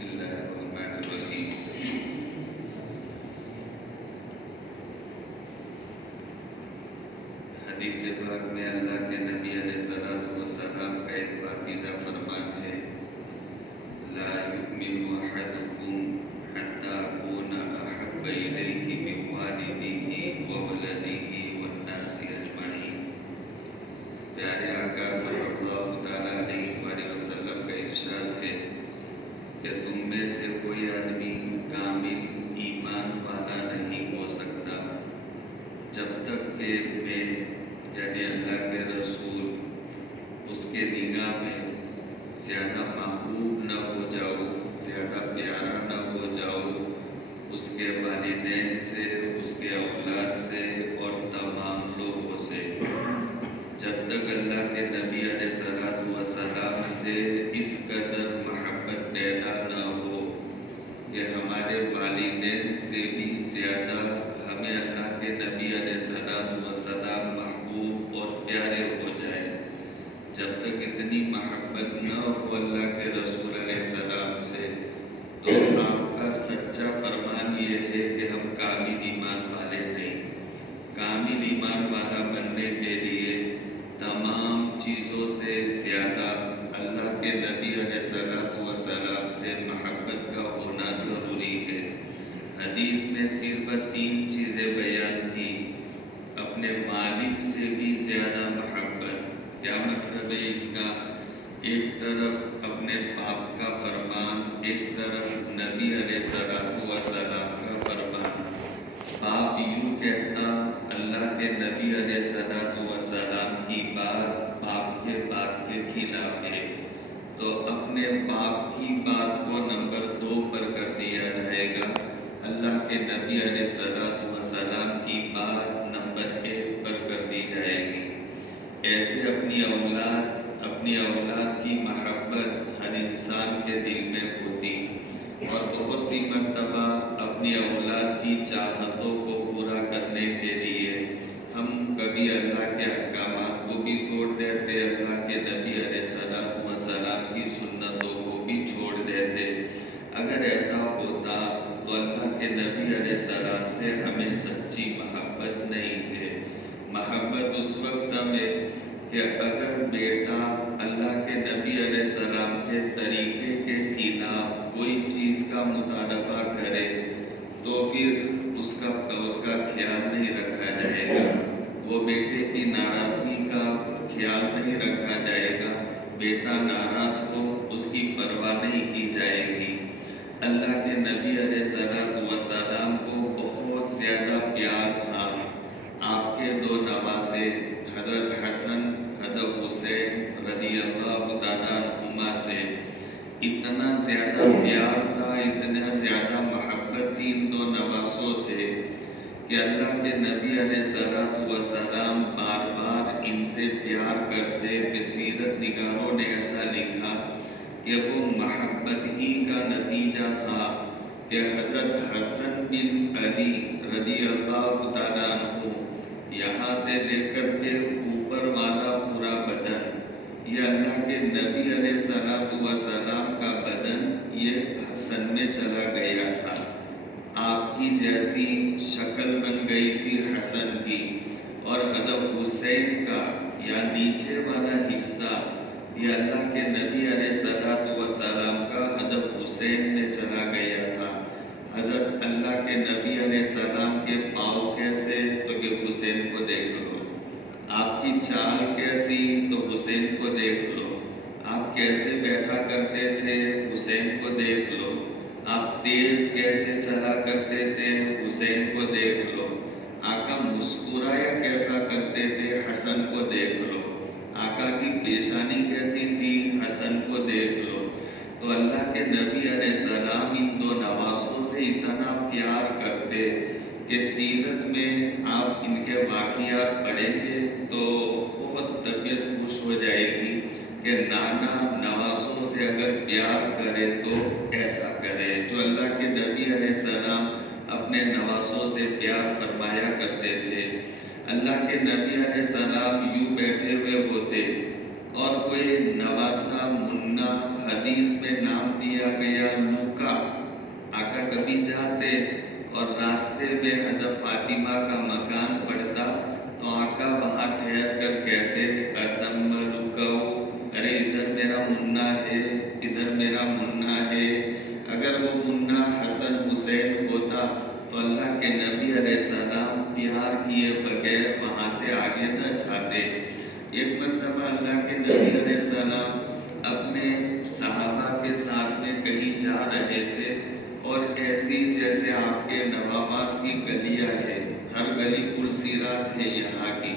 بسم اللہ الرحمن الرحیم۔ حدیث پاک میں اللہ کے نبی علیہ الصلوۃ والسلام کا ایک پاکیزہ فرمان ہے، لا یؤمن احدکم حتی اکون احب الیہ من والدہ وولدہ والناس اجمعین۔ پیارے آقا صلی اللہ تعالیٰ علیہ وآلہ وسلم کا ارشاد ہے کہ تم میں سے کوئی آدمی کامل ایمان والا نہیں ہو سکتا جب تک کہ میں یعنی اللہ کے رسول اس کے نگاہ میں زیادہ محبوب نہ ہو جاؤ، زیادہ پیارا نہ ہو جاؤ اس کے والدین سے، اس کے اولاد سے اور تمام لوگوں سے۔ جب تک اللہ کے نبی علیہ الصلوۃ والسلام سے اس قدر محبت پیدا نہ ہو کہ ہمارے والدین سے بھی زیادہ ہمیں اللہ کے نبی علیہ الصلوۃ والسلام محبوب اور پیارے ہو جائے، جب تک اتنی محبت نہ ہو اللہ کے رسول علیہ السلام سے، تو آپ کا سچا فرمان یہ ہے کہ ہم کامل ایمان والے نہیں۔ کامل ایمان والا بننے کے لیے تمام چیزوں سے زیادہ اللہ کے نبی علیہ الصلوۃ والسلام سے محبت کا ہونا ضروری ہے۔ حدیث میں صرف 3 چیزیں بیان کی، اپنے والد سے بھی زیادہ محبت۔ کیا مطلب ہے اس کا؟ ایک طرف اپنے باپ کا فرمان، ایک طرف نبی علیہ الصلوۃ والسلام کا فرمان۔ باپ یوں کہتا اللہ کے نبی علیہ الصلوۃ والسلام کی بات باپ کے بات کے خلاف ہے، تو اپنے باپ کی بات کو نمبر 2 پر کر دیا جائے گا، اللہ کے نبی علیہ الصلوۃ والسلام کی بات نمبر 1 پر کر دی جائے گی۔ ایسے اپنی اولاد کی محبت ہر انسان کے دل میں ہوتی، اور بہت سی مرتبہ اپنی اولاد کی چاہتوں کو پورا کرنے کے لیے ہم کبھی اللہ کے احکامات کو بھی توڑ دیتے، اللہ کے نبی علیہ الصلوۃ والسلام کی سنتوں کو بھی چھوڑ دیتے۔ اگر ایسا ہوتا تو اللہ کے نبی علیہ السلام سے ہمیں سچی محبت نہیں ہے۔ محبت اس وقت ہمیں کہ اگر بیٹا اللہ کے نبی علیہ السلام کے طریقے کے خلاف کوئی چیز کا مطالبہ کرے تو پھر اس کا خیال نہیں رکھا جائے گا، وہ بیٹے کی ناراضگی کا خیال نہیں رکھا جائے گا، بیٹا ناراض ہو اس کی پرواہ نہیں کی جائے گی۔ اللہ کے نبی علیہ الصلوۃ والسلام کو بہت زیادہ پیار تھا آپ کے 2 نواسے حضرت حسن حضرت حسین رضی اللہ تعالیٰ عنہما سے۔ اتنا زیادہ پیار تھا، اتنا زیادہ محبت تھی ان 2 نواسوں سے کہ اللہ کے نبی علیہ الصلوۃ والسلام بار بار ان سے پیار کرتے کہ سیرت نگاروں نے ایسا لکھا کہ وہ محبت ہی کا نتیجہ تھا کہ حضرت حسن بن علی رضی اللہ تعالیٰ عنہ یہاں سے لے کر کے اوپر والا پورا بدن، یہ اللہ کے نبی علیہ الصلوۃ والسلام کا بدن یہ حسن میں چلا گیا تھا۔ آپ کی جیسی شکل بن گئی تھی حسن کی، اور حضرت حسین کا یا نیچے والا حصہ یہ اللہ کے نبی علیہ الصلوۃ والسلام کا حضرت حسین میں چلا گیا تھا۔ حضرت اللہ کے نبی علیہ السلام کے پاؤں کیسے تو کہ حسین کو دیکھ لو، آپ کی چال کیسی تو حسین کو دیکھ لو، آپ کیسے بیٹھا کرتے تھے حسین کو دیکھ لو، آپ تیز کیسے چلا کرتے تھے حسین کو دیکھ لو، آقا مسکرایا کیسا کرتے تھے حسن کو دیکھ لو، آقا کی پیشانی کیسی تھی حسن کو دیکھ لو۔ تو اللہ کے نبی علیہ السلام ان 2 نواسوں سے اتنا پیار کرتے کہ سیرت میں آپ ان کے واقعات پڑھیں گے تو بہت طبیعت خوش ہو جائے گی کہ نانا نواسوں سے اگر پیار کرے تو ایسا کرے۔ جو اللہ کے نبی علیہ السلام اپنے نواسوں سے پیار فرمایا کرتے تھے، اللہ کے نبی علیہ السلام یوں بیٹھے ہوئے ہوتے اور کوئی نواسا منا حدیث میں نام دیا گیا لوکا. آقا کبھی جاتے اور راستے میں حضرت فاطمہ کا مکان پڑتا تو آقا وہاں ٹھہر کر کہتے اتم رکو، ارے ادھر میرا منا ہے، ادھر میرا منا ہے. اگر وہ منا حسن حسین ہوتا تو اللہ کے نبی علیہ السلام پیار کیے بغیر وہاں سے آگے نہ جاتے. ایک مرتبہ اللہ کے نبی علیہ السلام اپنے صحابہ کے ساتھ میں کہیں جا رہے تھے اور ایسی جیسے آپ کے نواباس کی گلیاں ہیں، ہر گلی پلسیرات ہے یہاں کی،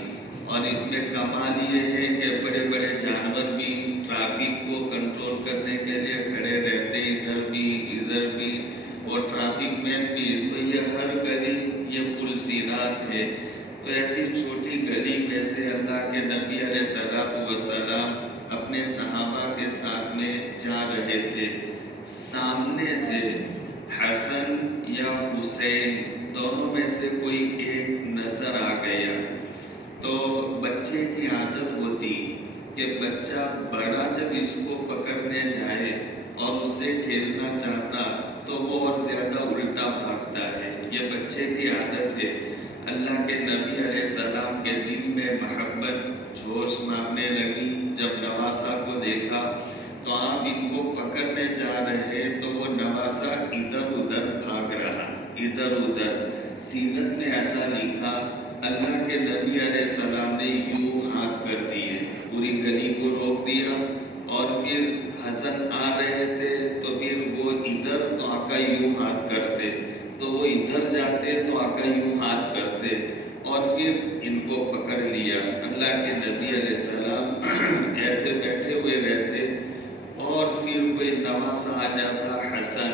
اور اس میں کمال یہ ہے کہ بڑے بڑے جانور بھی ٹریفک کو کنٹرول کرنے کے لیے کھڑے رہتے، ادھر بھی ادھر بھی، اور ٹریفک مین بھی. تو یہ ہر گلی یہ پلسیرات ہے. تو ایسی چھوٹی گلی میں سے اللہ کے نبی علیہ السلام اپنے صحابہ کے ساتھ میں جا رہے تھے. سامنے سے حسن یا حسین دونوں میں سے کوئی ایک نظر آ گیا. تو بچے کی عادت ہوتی کہ بچہ بڑا جب اس کو پکڑنے جائے اور اس سے کھیلنا چاہتا تو وہ اور زیادہ الٹا بھاگتا ہے. یہ بچے کی عادت ہے. اللہ کے نبی علیہ السلام کے دل میں محبت جوش مارنے لگی. جب نواسا کو دیکھا تو آپ ان کو پکڑنے جا رہے تو وہ نواسا ادھر ادھر بھاگ رہا، ادھر ادھر. سیرت میں ایسا لکھا اللہ کے نبی علیہ السلام نے یوں ہاتھ کر دیے، پوری گلی کو روک دیا، اور پھر حسن آ رہے تھے تو پھر وہ ادھر تو آقا یوں ہاتھ کرتے، تو وہ ادھر جاتے تو آقا یوں ہاتھ کرتے، اور پھر ان کو پکڑ لیا. اللہ کے نبی علیہ السلام ایسے بیٹھے ہوئے رہتے اور پھر کوئی نواسا آ جاتا حسن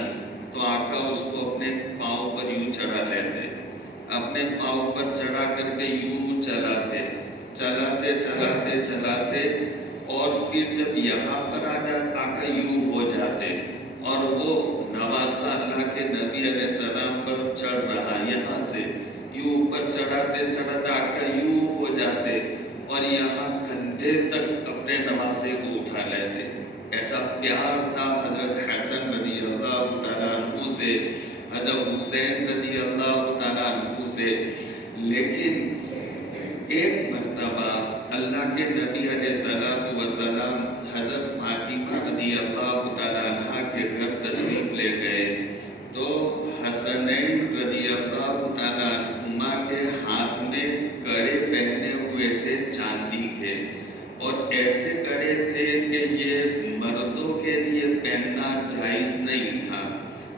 تو آقا اس کو اپنے پاؤں پر یوں چڑھا لیتے، اپنے پاؤں پر چڑھا کر کے یوں چلاتے چلاتے چلاتے چلاتے، اور پھر جب یہاں پر آ جاتا آقا یوں ہو جاتے اور وہ نواسا اللہ کے نبی علیہ السلام پر چڑھ رہا، یہاں سے یوں اوپر چڑھاتے چڑھاتے آقا یوں ہو جاتے اور یہاں کندھے تک اپنے نواسے کو اٹھا لیتے. ایسا پیار تھا حضرت حسن رضی اللہ تعالیٰ عنہ سے، حضرت حسین رضی اللہ تعالیٰ عنہ سے. لیکن ایک مرتبہ اللہ کے نبی علیہ السلام حضرت فاطمہ رضی اللہ تعالیٰ عنہ کے گھر تشریف لے گئے تو حسنین رضی اللہ تعالیٰ عنہما کے ہاتھ میں کڑے پہنے ہوئے تھے چاندی کے، اور ایسے کڑے تھے کہ یہ مردوں کے لیے پہننا جائز نہیں تھا.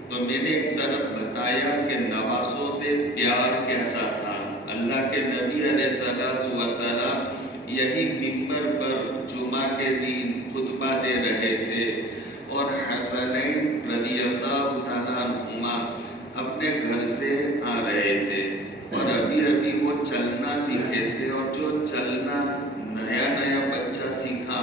تو میں نے ایک طرف بتایا کہ نواسوں سے پیار کیسا تھا. اللہ کے نبی علیہ السلام یہی منبر پر جمعہ کے دن خطبہ دے رہے تھے اور حسنین رضی اللہ تعالیٰ عنہما اپنے گھر سے آ رہے تھے اور ابھی ابھی وہ چلنا سیکھے تھے، اور جو چلنا نیا نیا بچہ سیکھا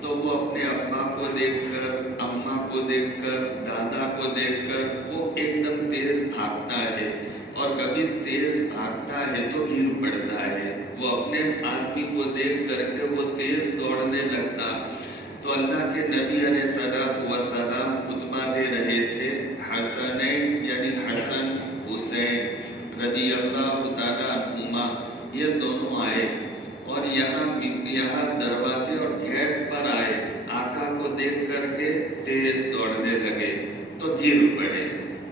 تو وہ اپنے ابا کو دیکھ کر، اماں کو دیکھ کر، دادا کو دیکھ کر وہ ایک دم تیز بھاگتا ہے، اور کبھی تیز بھاگتا ہے تو گر پڑتا ہے. وہ اپنے آدمی کو دیکھ کر کے وہ تیز دوڑنے لگتا. تو اللہ کے نبی علیہ السلام خطبہ دے رہے تھے. حسنین یعنی حسن حسین رضی اللہ تعالیٰ عنہما یہ دونوں آئے اور یہاں دروازے اور گیٹ پر آئے، آقا کو دیکھ کر کے تیز دوڑنے لگے تو گر پڑے.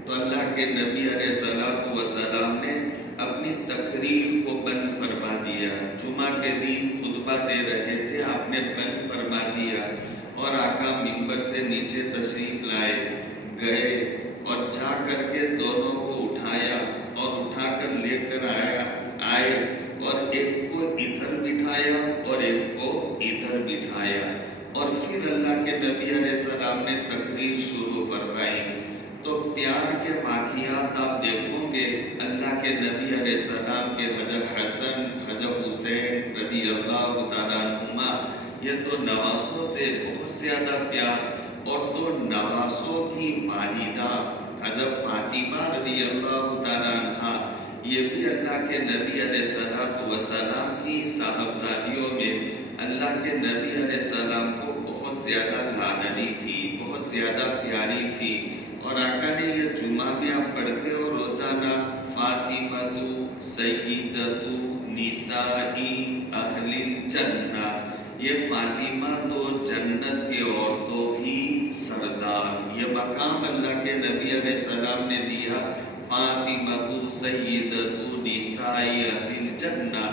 تو اللہ کے نبی علیہ السلام نے اپنی تقریر کو بند فرما دیا. جمعہ کے دن خطبہ دے رہے تھے، آپ نے بند فرما دیا اور آقا منبر سے نیچے تشریف لائے، گئے اور جا کر کے دونوں کو اٹھایا اور اٹھا کر لے کر آئے اور ایک کو ادھر بٹھایا اور ایک کو ادھر بٹھایا، اور پھر اللہ کے نبی علیہ السلام نے تقریر شروع فرمائی. تو پیار کے واقعات آپ دیکھو گے اللہ کے نبی علیہ السلام کے حضرت حسن حضرت حسین رضی اللہ تعالیٰ عنہما یہ تو نواسوں سے بہت زیادہ پیار، اور تو نواسوں کی والدہ حضرت فاطمہ رضی اللہ تعالیٰ عنہ یہ بھی اللہ کے نبی علیہ السلام کی صاحبزادیوں میں اللہ کے نبی علیہ السلام کو بہت زیادہ لاڈلی تھی، بہت زیادہ پیاری تھی، اور آقا نے یہ جمعہ میں آپ پڑھتے ہو روزانہ، فاطمہ سیدۃ نساء اہل الجنہ، یہ فاطمہ تو جنت کے عورتوں کی سردار، یہ مقام اللہ کے نبی علیہ السلام نے دیا، فاطمہ سیدۃ نساء اہل الجنہ،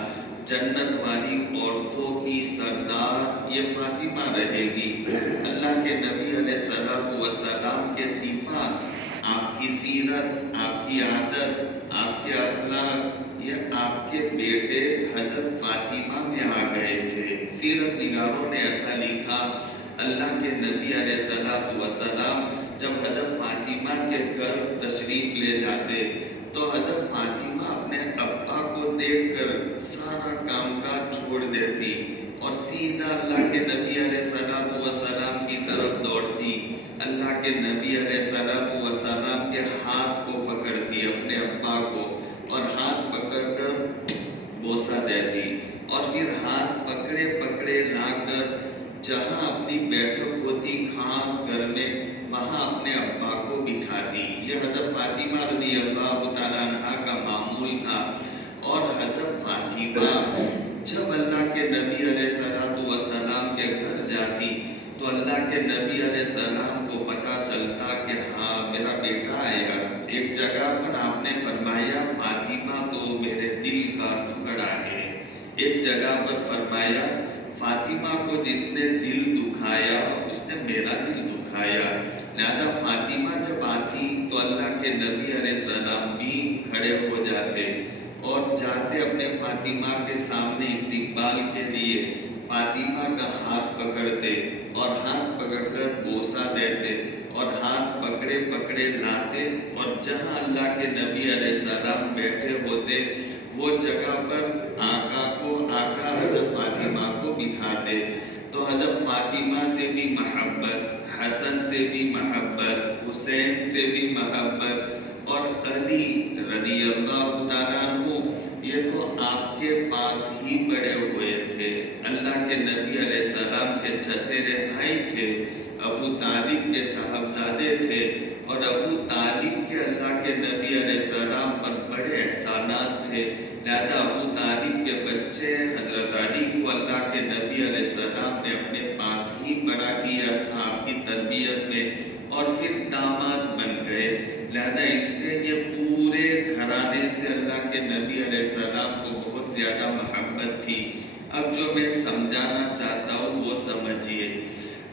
جنت والی عورتوں کی سردار یہ فاطمہ رہے گی۔ اللہ کے نبی علیہ السلام کے صفات، آپ کی سیرت، آپ کی عادت، آپ کے اخلاق، یہ آپ کے بیٹے حضرت فاطمہ میں آ گئے تھے۔ سیرت نگاروں نے ایسا لکھا، اللہ کے نبی علیہ السلام جب حضرت فاطمہ کے گھر تشریف لے جاتے تو حضرت فاطمہ اپنے ابا کو دیکھ کر سارا کام کاج چھوڑ دیتی اور سیدھا اللہ کے نبی علیہ السلام کی طرف دوڑتی، اللہ کے نبی علیہ السلام کے ہاتھ کو پکڑتی، اپنے ابا کو، اور ہاتھ پکڑ کر بوسہ دیتی، اور پھر ہاتھ پکڑے پکڑے لا کر جہاں اپنی بیٹھک ہوتی خاص گھر میں، وہاں اپنے ابا کو بٹھاتی۔ یہ حضرت فاطمہ رضی اللہ تعالیٰ عنہا کا معمول تھا۔ اور حضرت فاطمہ جب اللہ کے نبی علیہ السلام کے گھر جاتی تو اللہ کے نبی علیہ السلام کو پتہ چلتا کہ ہاں میرا بیٹا آئے گا۔ ایک جگہ پر آپ نے فرمایا فاطمہ تو میرے دل کا ٹکڑا ہے، ایک جگہ پر فرمایا فاطمہ کو جس نے دل دکھایا اس نے میرا دل دکھایا۔ لہذا فاطمہ جب آتی تو اللہ کے نبی علیہ السلام بھی کھڑے ہو جاتے اور جاتے اپنے فاطمہ کے سامنے استقبال کے لیے، فاطمہ کا ہاتھ پکڑتے اور ہاتھ پکڑ کر بوسہ دیتے اور ہاتھ پکڑے پکڑے لاتے، اور جہاں اللہ کے نبی علیہ السلام بیٹھے ہوتے وہ جگہ پر آقا حضرت فاطمہ کو بٹھاتے۔ تو حضرت فاطمہ سے بھی محبت، حسن سے بھی محبت، حسین سے بھی محبت، اور علی رضی اللہ تعالیٰ عنہ یہ تو آپ کے پاس ہی بڑے ہوئے تھے، اللہ کے نبی علیہ السلام کے چچیرے بھائی تھے، ابو طالب کے صاحبزادے تھے، اور ابو طالب کے اللہ کے نبی علیہ السلام پر بڑے احسانات تھے۔ لہذا ابو طالب کے بچے حضرت علی کو اللہ کے نبی علیہ السلام نے اپنے پاس ہی بڑا کیا تھا آپ کی تربیت میں، اور پھر داماد بن گئے۔ لہذا اس نے یہ پورے گھرانے سے اللہ کے نبی علیہ السلام کو بہت زیادہ محبت تھی۔ اب جو میں سمجھانا چاہتا ہوں وہ سمجھیے،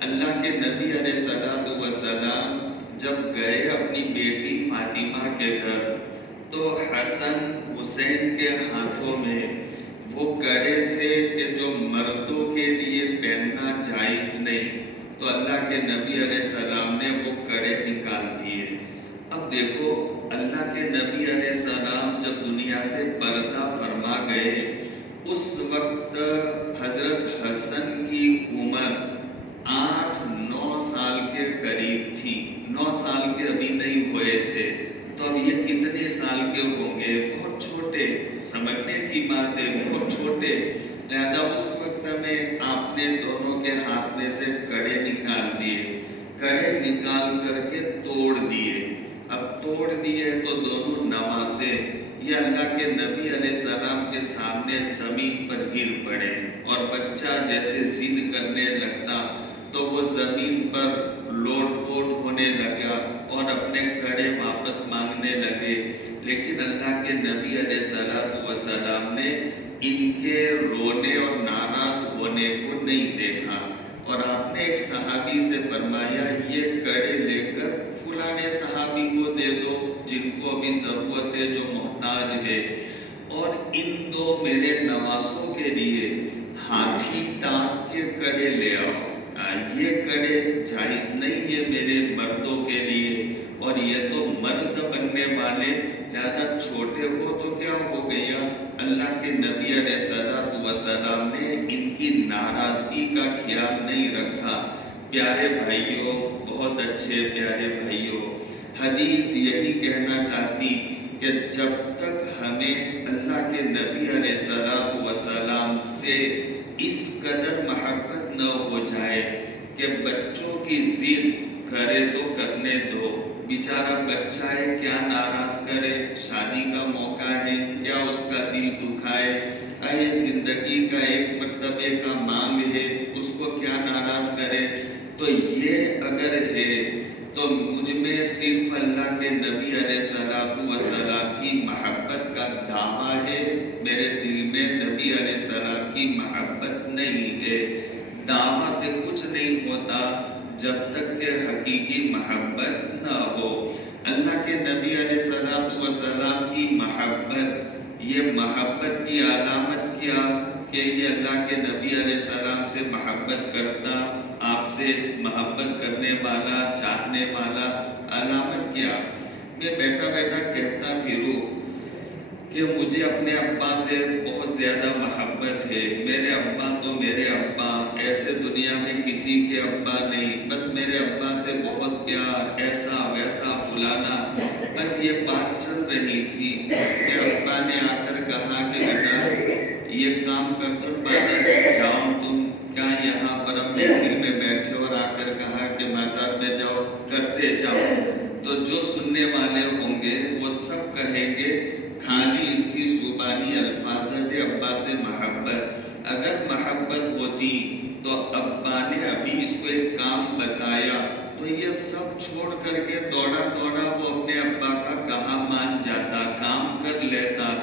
اللہ کے نبی علیہ السلام جب گئے اپنی بیٹی فاطمہ کے گھر تو حسن حسین کے ہاتھوں میں وہ کڑے تھے کہ جو مردوں کے لیے پہننا جائز نہیں، تو اللہ کے نبی علیہ السلام نے وہ کڑے نکال دیے۔ اب دیکھو اللہ کے نبی علیہ السلام جب دنیا سے پردہ فرما گئے اس وقت حضرت حسن کی عمر 8-9 سال کے قریب تھی، 9 سال کے ابھی نہیں ہوئے تھے، تو اب یہ کتنے سال کے ہوں گے؟ بہت چھوٹے، سمجھنے کی بات ہے، بہت چھوٹے۔ لہذا اس وقت میں آپ نے دونوں کے ہاتھ میں سے کڑے نکال دیے، کڑے نکال کر کے توڑ دیے۔ اب توڑ دیے تو دونوں نواسے یہ اللہ کے نبی علیہ السلام کے سامنے زمین پر گر پڑے، اور بچہ جیسے ضد کرنے لگتا تو وہ زمین پر لوٹ پوٹ ہونے لگا اور اپنے کڑے واپس مانگنے لگے، لیکن اللہ کے نبی علیہ السلام نے ان کے رونے اور ناراض ہونے کو نہیں دیکھا، اور آپ نے ایک صحابی سے فرمایا یہ کڑے لے کر فلانے صحابی کو دے دو جن کو ابھی ضرورت ہے، جو محتاج ہے، اور ان دو میرے نواسوں کے لیے ہاتھی دانت کے کڑے لے آؤ۔ یہ کڑے جائز نہیں ہے میرے مردوں کے لیے، اور یہ تو مرد بننے والے، زیادہ چھوٹے ہو تو کیا ہو گیا؟ اللہ کے نبی علیہ السلام نے ان کی ناراضگی کا خیال نہیں رکھا۔ پیارے بھائیوں، بہت اچھے پیارے بھائیوں، حدیث یہی کہنا چاہتی کہ جب تک ہمیں اللہ کے نبی علیہ السلام سے اس قدر محبت نہ ہو جائے کہ بچوں کی ضد کرے تو کرنے دو، بیچارہ بچہ ہے، کیا ناراض کرے، شادی کا موقع ہے، کیا اس کا دل دکھائے، اے زندگی کا ایک مرتبے کا مانگ ہے، اس کو کیا ناراض کرے۔ تو یہ اگر ہے تو مجھ میں صرف اللہ کے نبی علیہ السلام کی محبت کا دعویٰ ہے، میرے دل میں نبی علیہ السلام کی محبت نہیں ہے۔ دعویٰ سے کچھ نہیں ہوتا جب تک کہ حقیقی محبت نہ ہو۔ اللہ کے نبی علیہ السلام کی محبت، یہ محبت کی علامت کیا کہ یہ اللہ کے نبی علیہ السلام سے محبت کرتا، آپ سے محبت کرنے والا، چاہنے والا، علامت کیا؟ میں بیٹھا بیٹھا کہتا پھروں کہ مجھے اپنے ابا سے بہت زیادہ محبت ہے، میرے ابا تو میرے ابا، ایسے دنیا میں کسی کے ابا نہیں، بس میرے ابا سے بہت پیار، ایسا ویسا فلانا، بس یہ بات چل رہی تھی کہ ابا نے آ کر کہا کہ بیٹا یہ کام کر دو، بازار جاؤ تم، کیا یہاں پر اپنے گھر میں بیٹھے اور آ کر کہا کہ بازار میں جاؤ، کرتے جاؤ۔ تو جو سننے والے ہوں گے وہ سب کہیں گے خالی اس کی زبانی الفاظ ہے ابا سے محبت۔ اگر محبت ہوتی تو ابا نے ابھی اس کو ایک کام بتایا تو یہ سب چھوڑ کر کے دوڑا دوڑا وہ اپنے ابا کا کہا مان جاتا، کام کر لیتا،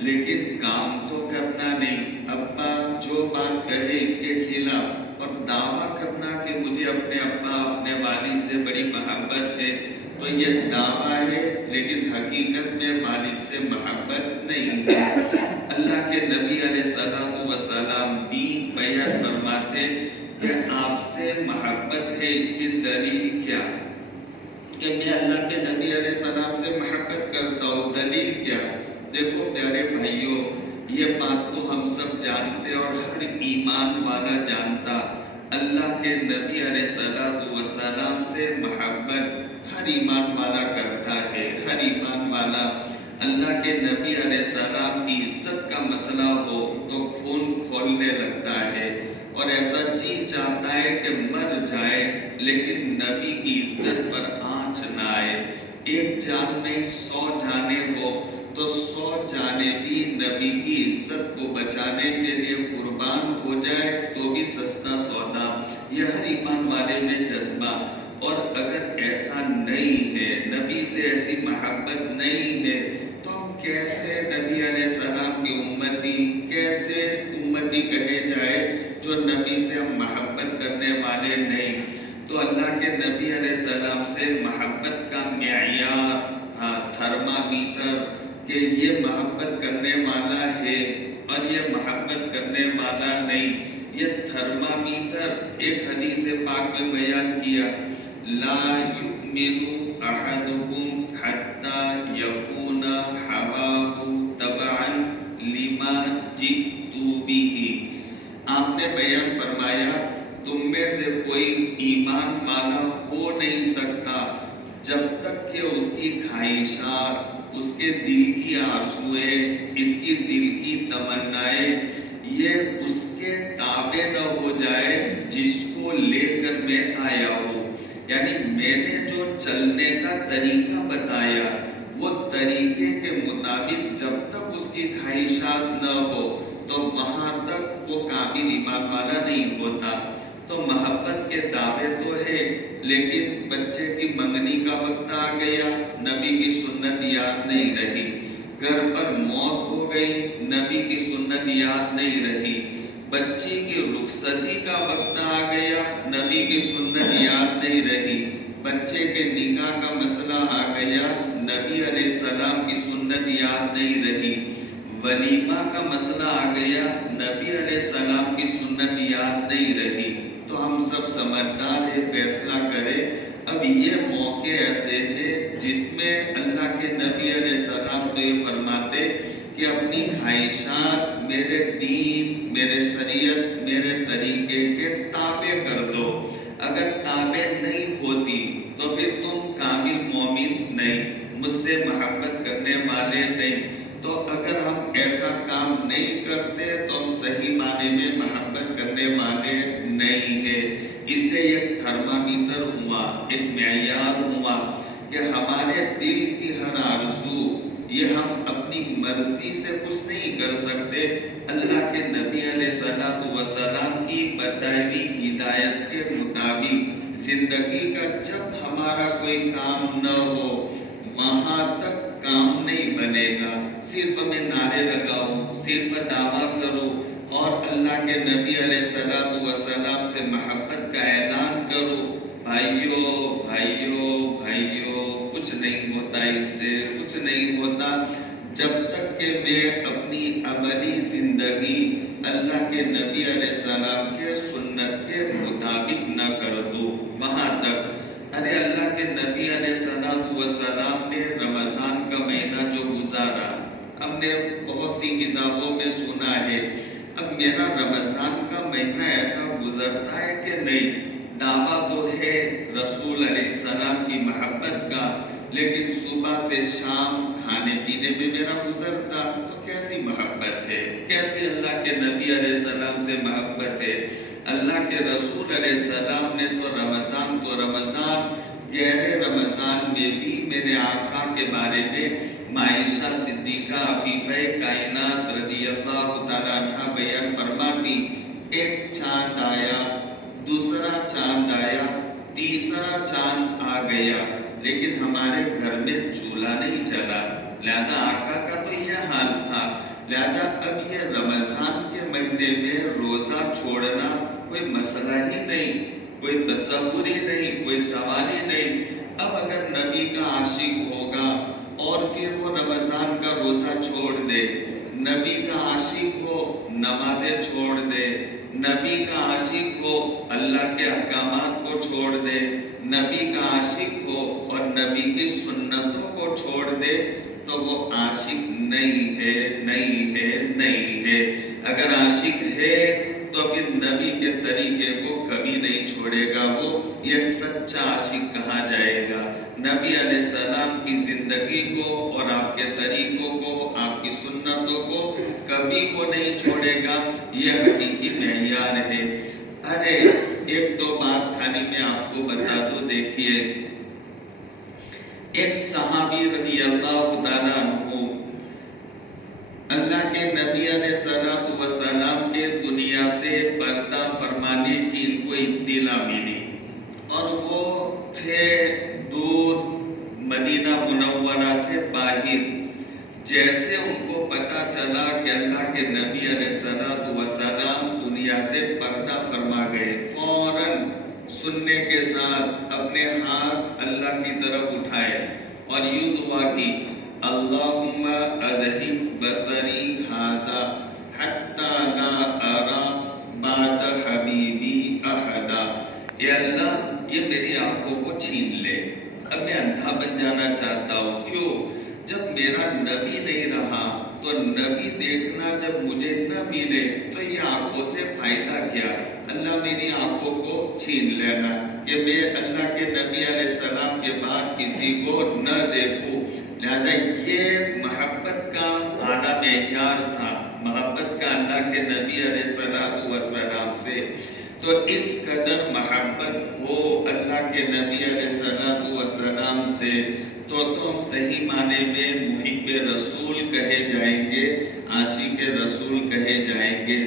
لیکن کام تو کرنا نہیں، ابا جو بات کہے اس کے خلاف، اور دعویٰ کرنا کہ مجھے اپنے ابا اپنے والد سے بڑی محبت ہے، تو یہ دعویٰ ہے لیکن حقیقت میں والد سے محبت نہیں ہے۔ اللہ کے نبی علیہ السلام بھی بیان فرماتے کہ آپ سے محبت ہے، اس کی دلیل کیا؟ کہ میں اللہ کے نبی علیہ السلام سے محبت کرتا ہوں، دلیل کیا؟ دیکھو پیارے بھائیوں، یہ بات تو ہم سب جانتے اور ہر ایمان والا جانتا، اللہ کے نبی علیہ السلام سے محبت ہر ایمان والا کرتا ہے، ہر ایمان والا اللہ کے نبی علیہ السلام کی عزت کا مسئلہ ہو تو خون کھولنے لگتا ہے اور ایسا جی چاہتا ہے کہ مر جائے لیکن نبی کی عزت پر آنچ نہ آئے۔ ایک جان نہیں 100 جانیں ہو تو 100 جانیں بھی نبی کی عزت کو بچانے کے لیے قربان ہو جائے تو بھی سستا سودا، یہ ہر ایمان والے میں جذبہ۔ اور اگر ایسا نہیں ہے، نبی سے ایسی محبت نہیں ہے، تو ہم کیسے نبی علیہ السلام کی امتی، کیسے امتی کہے جائے جو نبی سے ہم محبت کرنے والے نہیں؟ تو اللہ کے نبی علیہ السلام سے محبت کا معیار، تھرمامیٹر کہ یہ محبت کرنے والا ہے اور یہ محبت کرنے والا نہیں، یہ تھرمامیٹر ایک حدیث پاک میں بیان کیا، لا یؤمن احدکم حتی یکون ہواہ تبعا لما جئت بہ۔ آپ نے بیان فرمایا تم میں سے کوئی ایمان والا ہو نہیں سکتا جب تک کہ اس کی خواہشات، اس کے دل کی آرزوئیں، اس کی دل کی تمنائیں یہ اس کے تابع نہ ہو جائے جس کو لے کر میں آیا ہوں۔ یعنی میں نے جو چلنے کا طریقہ بتایا وہ طریقے کے مطابق جب تک اس کی خواہشات نہ ہو تو وہاں تک وہ کامل ایمان والا نہیں ہوتا۔ تو محبت کے دعوے تو ہے لیکن بچے کی منگنی کا وقت آ گیا، نبی کی سنت یاد نہیں رہی، گھر پر موت ہو گئی، نبی کی سنت یاد نہیں رہی، بچی کی رخصتی کا وقت آ گیا، نبی کی سنت یاد نہیں رہی، بچے کے نکاح کا مسئلہ آ گیا، نبی علیہ السلام کی سنت یاد نہیں رہی، ولیمہ کا مسئلہ آ گیا، نبی علیہ السلام کی سنت یاد نہیں رہی۔ تو ہم سب سمجھدار ہیں، فیصلہ کریں۔ اب یہ موقع ایسے ہے جس میں اللہ کے نبی علیہ السلام تو یہ فرماتے کہ اپنی خواہشات میرے دین، میرے شریعت، میرے طریقے کے تابع کر دو۔ اگر تابع نہیں ہوتی تو پھر تم کامل مومن نہیں، مجھ سے محبت کرنے والے نہیں۔ تو اگر ہم ایسا کام نہیں کرتے تو ہم صحیح معنی میں محبت کرنے والے نہیں ہیں۔ اس سے ایک تھرمامیٹر ہوا، ایک یہ ہم اپنی مرضی سے کچھ نہیں کر سکتے، اللہ کے نبی علیہ السلام کی بتائی ہوئی ہدایت کے مطابق زندگی کا جب ہمارا کوئی کام نہ ہو وہاں تک کام نہیں بنے گا۔ صرف میں نعرے لگاؤں، صرف دعویٰ کروں اور اللہ کے نبی علیہ السلام سے محبت کا اعلان کروں، بھائیو بھائیو بھائیو کچھ نہیں ہوتا، اس سے کچھ نہیں ہوتا جب تک کہ میں اپنی عملی زندگی اللہ کے نبی علیہ السلام کے سنت کے مطابق نہ کر دوں وہاں تک۔ ارے اللہ کے نبی علیہ السلام نے رمضان کا مہینہ جو گزارا، ہم نے بہت سی کتابوں میں سنا ہے، اب میرا رمضان کا مہینہ ایسا گزرتا ہے کہ نہیں، دعویٰ تو ہے رسول علیہ السلام کی محبت کا، لیکن صبح سے شام کھانے پینے میں میرا گزرتا، تو کیسی محبت ہے، کیسی اللہ کے نبی علیہ السلام سے محبت ہے۔ اللہ کے رسول علیہ السلام نے تو رمضان گہرے رمضان میں بھی میرے آقا کے بارے میں عائشہ صدیقہ عفیفہ کائنات رضی اللہ تعالیٰ عنہ بیان فرماتی، ایک چاند آیا، دوسرا چاند آیا، تیسرا چاند آ گیا، لیکن ہمارے گھر میں چولہا نہیں چلا، لہذا آقا کا تو یہ حال تھا، لہذا اب یہ رمضان کے مہینے میں روزہ چھوڑنا کوئی مسئلہ ہی نہیں، کوئی تصور ہی نہیں، کوئی سوال ہی نہیں۔ اب اگر نبی کا عاشق ہوگا اور پھر وہ رمضان کا روزہ چھوڑ دے، نبی کا عاشق ہو نمازیں چھوڑ دے، نبی کا عاشق ہو اللہ کے احکامات کو چھوڑ دے، نبی کا عاشق ہو اور نبی کی سنتوں کو چھوڑ دے، تو وہ عاشق نہیں ہے، نہیں ہے، نہیں ہے۔ اگر عاشق ہے تو پھر نبی کے طریقے کو کبھی نہیں چھوڑے گا، وہ یہ سچا عاشق کہا جائے گا۔ نبی علیہ السلام کی زندگی کو اور آپ کے طریقوں کو، آپ کی سنتوں کو کبھی وہ نہیں چھوڑے گا، یہ حقیقی معیار ہے۔ ارے ایک دو بات خالی میں آپ کو بتا دوں، دیکھیے ایک صحابی رضی اللہ تعالیٰ عنہ، اللہ کے نبی علیہ السلام کے دنیا سے پردہ فرمانے کی ان کو اطلاع ملی، اور وہ تھے دور مدینہ منورہ سے باہر۔ جیسے ان کو پتا چلا کہ اللہ کے نبی علیہ السلام دنیا سے پردہ فرما گئے، فوراً سننے کے ساتھ اپنے ہاتھ اللہ کی طرف اٹھائے اور یوں دعا کی، اللہم اذہب بصری ھذا حتی لا اری بعد حبیبی احدا۔ اے اللہ یہ میری آنکھوں کو چھین لے، اب میں اندھا بن جانا چاہتا ہوں۔ کیوں؟ جب میرا نبی نہیں رہا تو نبی دیکھنا جب مجھے نہ ملے تو یہ آنکھوں سے فائدہ کیا؟ اللہ میری آنکھوں کو چھین لینا کہ میں اللہ کے نبی علیہ السلام کے بعد کسی کو نہ دیکھوں۔ لہذا یہ محبت کا اعلیٰ معیار تھا، محبت کا اللہ کے نبی علیہ السلام سے۔ تو اس قدر محبت ہو اللہ کے نبی علیہ السلام سے تو تم صحیح معنی میں محب رسول کہے جائیں گے، عاشق رسول کہے جائیں گے۔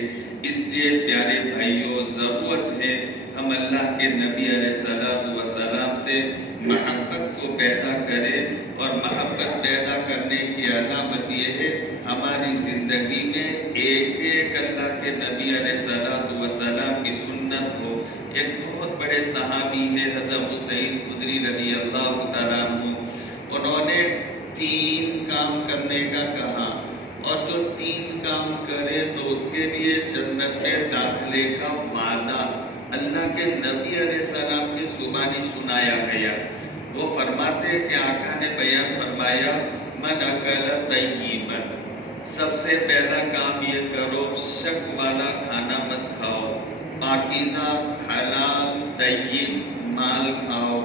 اس لیے پیارے بھائیوں، ضرورت ہے ہم اللہ کے نبی علیہ السلام سے محبت کو پیدا کریں، اور محبت پیدا کرنے کی علامت یہ ہے ہماری زندگی میں ایک ایک اللہ کے نبی علیہ السلام کی سنت ہو۔ ایک بہت بڑے صحابی ہے حضرت حسین خدری رضی اللہ تعالیٰ عنہ، انہوں نے 3 کام کرنے کا کہا، اور جو 3 کام کرے تو اس کے لیے جنت میں داخلے کا وعدہ اللہ کے نبی علیہ السلام کی زبانی سنایا گیا۔ وہ فرماتے ہیں کہ آقا نے بیان فرمایا، من اکل طیبا، سب سے پہلا کام یہ کرو شک والا کھانا مت کھاؤ، پاکیزہ حلال طیب مال کھاؤ،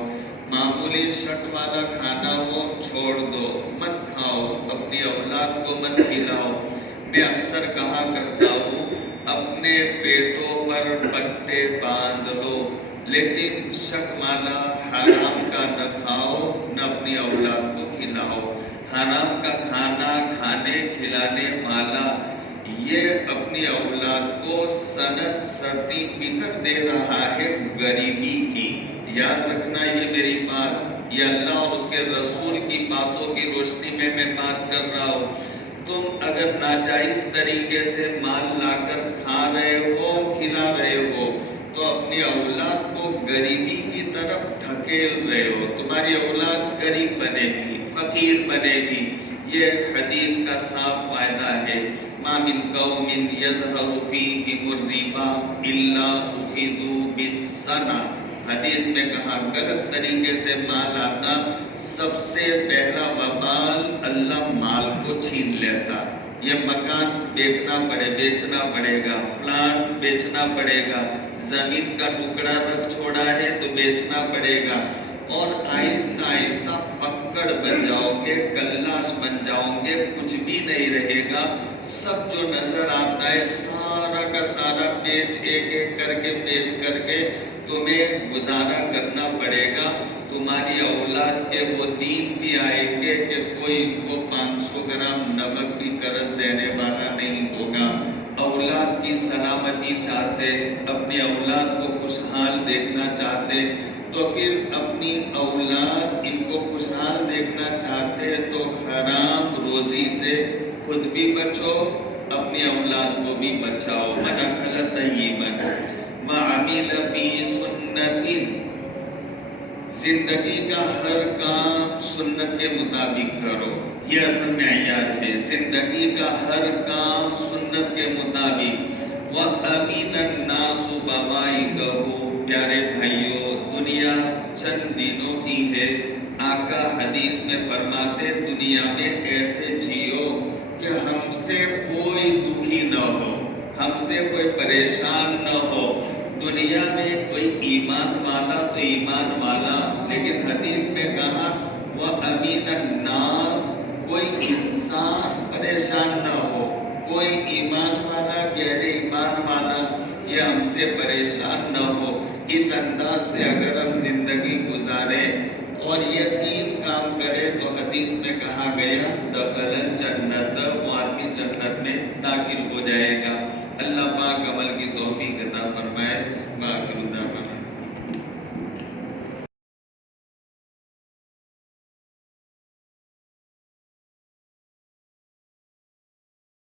معمولی شک والا کھانا وہ چھوڑ دو، مت کھاؤ، اپنی اولاد کو مت کھلاؤ۔ میں اکثر کہا کرتا ہوں اپنے پیٹوں پر پٹے باندھ لو، لیکن شک والا حرام کا نہ کھاؤ، نہ اپنی اولاد کو کھلاؤ۔ حرام کا کھانا کھانے کھلانے والا یہ اپنی اولاد کو سند سرٹیفکیٹ دے رہا ہے غریبی کی. یاد رکھنا یہ میری بات، یہ اللہ اور اس کے رسول کی باتوں کی روشنی میں بات کر رہا ہوں. تم اگر ناجائز طریقے سے مال لا کر کھا رہے ہو کھلا رہے ہو تو اپنی اولاد کو غریبی کی طرف دھکیل رہے ہو. تمہاری اولاد غریب بنے گی، فقیر بنے گی. یہ حدیث کا صاف فائدہ ہے. ما من قوم یظہر فیہم الربا الا اخذوا بالسنہ. حدیث میں کہا غلط طریقے سے مال آتا، سب سے پہلا وبال اللہ مال کو چھین لیتا. یہ مکان بیچنا پڑے گا، فلان بیچنا پڑے گا، زمین کا ٹکڑا رکھ چھوڑا ہے تو بیچنا پڑے گا. اور آہستہ آہستہ فکڑ بن جاؤ گے، کلاش بن جاؤ گے، کچھ بھی نہیں رہے گا. سب جو نظر آتا ہے سارا کا سارا بیچ ایک کر کے تمہیں گزارا کرنا پڑے گا. تمہاری اولاد کے وہ دین بھی آئیں گے کہ کوئی ان کو 500 گرام نمک بھی قرض دینے والا نہیں ہوگا. اولاد کی سلامتی چاہتے، اپنی اولاد کو خوشحال دیکھنا چاہتے، تو پھر اپنی اولاد ان کو خوشحال دیکھنا چاہتے تو حرام روزی سے خود بھی بچو، اپنی اولاد کو بھی بچاؤ. من اکل طیبا وعمل فی سنت، زندگی کا ہر کام سنت کے مطابق کرو. یہ اصل معیار ہے، زندگی کا ہر کام سنت کے مطابق. وَأَمِنَ النَّاسُ بَوَائِقَهُ. پیارے بھائیوں، دنیا چند دنوں کی ہے. آقا حدیث میں فرماتے دنیا میں ایسے جیو کہ ہم سے کوئی دکھی نہ ہو، ہم سے کوئی پریشان نہ ہو. دنیا میں کوئی ایمان والا تو ایمان والا، لیکن حدیث میں کہا وَأَمِنَ النَّاسُ، کوئی انسان پریشان نہ ہو، کوئی ایمان والا گہرے ایمان والا یہ ہم سے پریشان نہ ہو. اس انداز سے اگر ہم زندگی گزاریں اور یہ